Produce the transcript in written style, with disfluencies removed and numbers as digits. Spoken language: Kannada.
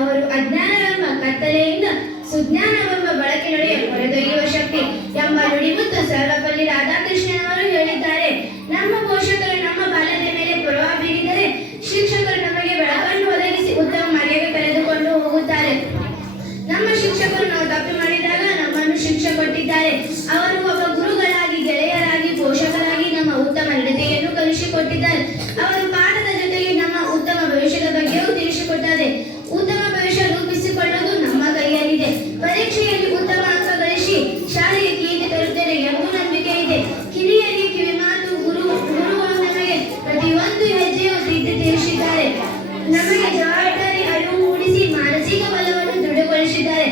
ಅವರು ಅಜ್ಞಾನವೆಂಬ ಕತ್ತಲೆಯಿಂದ ಸುಜ್ಞಾನವೆಂಬ ಬೆಳಕಿನೊಡೆಗೆ ಹೊರದೊಯ್ಯುವ ಶಕ್ತಿ ಎಂಬ ನುಡಿಮುತ್ತು ಸರ್ವಪಲ್ಲಿ ರಾಧಾಕೃಷ್ಣನವರು ಹೇಳಿದ್ದಾರೆ. ನಮ್ಮ ಪೋಷಕರು ನಮ್ಮ ಬಾಲ್ಯದ ಮೇಲೆ ಪ್ರಭಾವ ಬೀರಿದರೆ ಶಿಕ್ಷಕರು ನಮಗೆ ಬೆಳಕನ್ನು ಒದಗಿಸಿ ಉತ್ತಮ ಮಾರ್ಗಕ್ಕೆ ಕರೆದುಕೊಂಡು ಹೋಗುತ್ತಾರೆ. ನಮ್ಮ ಶಿಕ್ಷಕರು ನಾವು ತಪ್ಪು ಮಾಡಿದಾಗ ನಮ್ಮನ್ನು ಶಿಕ್ಷೆ ಕೊಟ್ಟಿದ್ದಾರೆ. ಅವರು ಒಬ್ಬ ಗುರುಗಳಾಗಿ, ಗೆಳೆಯರಾಗಿ, ಪೋಷಕರಾಗಿ ನಮ್ಮ ಉತ್ತಮ ನಡತೆಯನ್ನು ಕಲಿಸಿಕೊಟ್ಟಿದ್ದಾರೆ. ಅವರು ಪಾಠದ ಜೊತೆಗೆ ನಮ್ಮ ಉತ್ತಮ ಭವಿಷ್ಯದ ಬಗ್ಗೆಯೂ ತಿಳಿಸಿಕೊಟ್ಟಾರೆ. ಉತ್ತಮ ಭವಿಷ್ಯ ರೂಪಿಸಿಕೊಳ್ಳುವುದು ನಮ್ಮ ಕೈಯಲ್ಲಿದೆ. ಪರೀಕ್ಷೆಯಲ್ಲಿ ಉತ್ತಮ ಅಂಕ ಗಳಿಸಿ ಶಾಲೆಗೆ ಕೀರ್ತಿ ತರುತ್ತೇನೆ ಎಂಬ ನಂಬಿಕೆ ಇದೆ. ಕಿರಿಯರಿಗೆ ಕಿವಿಮಾತು, ಗುರುಗಳು ನಮಗೆ ಪ್ರತಿಯೊಂದು ಹೆಜ್ಜೆಯು ತಿದ್ದಿ ತಿಳಿಸಿದ್ದಾರೆ. ನಮಗೆ ಜವಾಬ್ದಾರಿ ಅರಿವು ಮೂಡಿಸಿ ಮಾನಸಿಕ ಬಲವನ್ನು ದೃಢಗೊಳಿಸಿದ್ದಾರೆ.